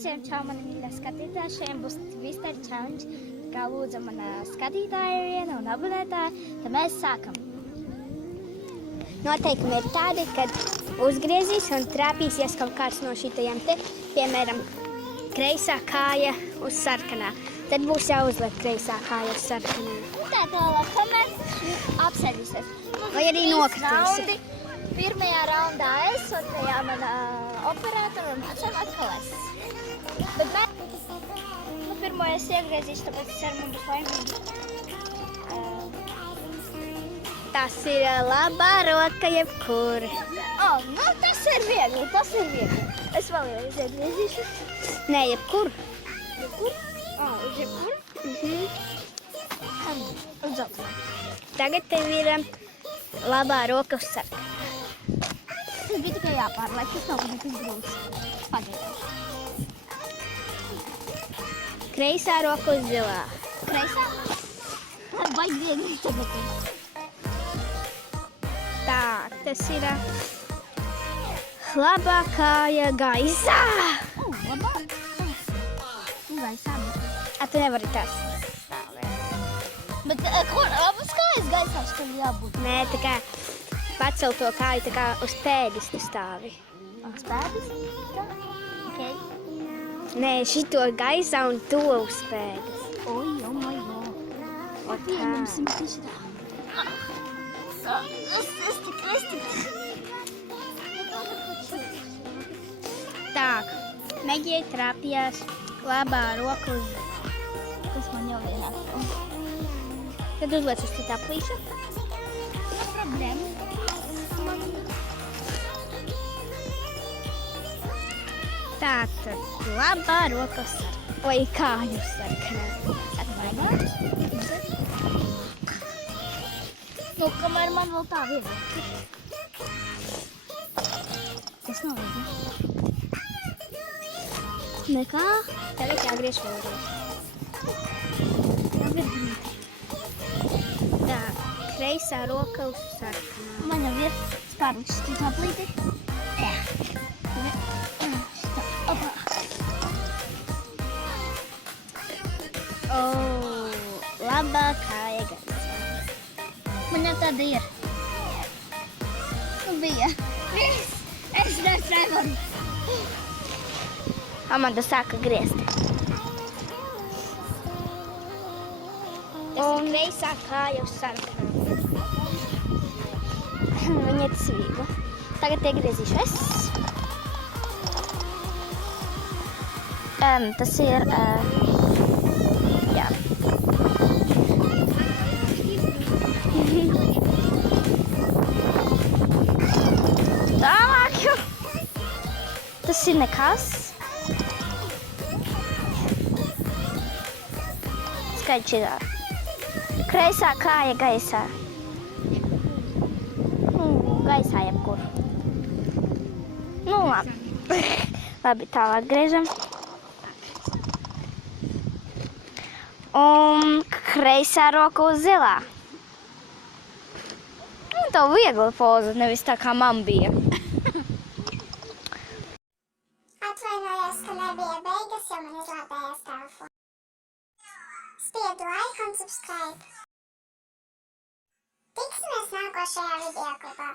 Visiem čau, mani mīļie skatītāji, šiem būs Twister Challenge, kā lūdza mana skatītāja viena un abonētāja, tad mēs sākam. Noteikumi ir tādi, kad uzgriezīs un trāpīsies kaut kāds no šitajiem te, piemēram, kreisā kāja uz sarkanā. Tad būs jāuzliek kreisā kāja uz sarkanā. Tā tālāk, kamēr apsēdīsies. Vai arī nokritīsi. Pirmajā raundā es, otrajā mana operatora un pēc tam atkal es. Bet pirmo es iegriezīšu, tāpēc es ar mums būs laimīgi. Tas ir labā roka jebkur. Nu tas ir viegli, tas ir viegli. Es vēlreiz iegriezīšu. Nē, jebkur. Jebkur? Uz jebkur? Uz dzeltenā. Tagad tev ir labā roka uz sarkanu. Tas bija tikai jāpārlaik, tas nav nekas grūts. Pagaidām. Kreisā roka uz zilā. Kreisā? Baigi viegli tagad ir. Tā, tas ir labā kāja gaisā. Labā? Gaisā. Tu nevari tas stāvēt. Bet kur? Abas kājas gaisā šeit jābūt? Nē, tā kā pacel to kāju tā kā uz pēdis tu stāvi. Uz pēdis? Tā? Okay. Nē, šito gaisā un to uz pēdis. Oi, oh my god. Pieņemsim šitā. Tā, Megijai trāpījās labā roka uz zilā. Kas man jau vienāk. Tad uzliec uz citā plīša. No problēma. Tātad labā roka uz sarkanā. Vai kāju uz sarkanā. Atvainājums. Nu, kamēr man vēl tā viegli. Tas nav viegli. Nekā. Tagad jāgriež vēlreiz. Tā, kreisā roka uz sarkanā. Man jau ir spārlis šitā plīti. Jā. Labā kāja gaisā. Man jau tāda ir. Bija. Es nevaru. Amanda sāka griezt. Tas ir kreisā kāja uz sarkanā. Viņa ir tas viegli. Tagad iegriezīšu es. Tas ir... jā. Tālāk jau. Tas ir nekas. Skaidrs ir. Kreisā kāja gaisā. Gaisā jebkur. Nu labi. Labi, tālāk griežam. Un kreisā roka uz zilā. Tev viegla poza, nevis tā kā man bija. Atvainojos, ka nebija beigas, jo man izlādējās telefonu. Spiedu like un subscribe. Tiksimies nākošajā video klipā.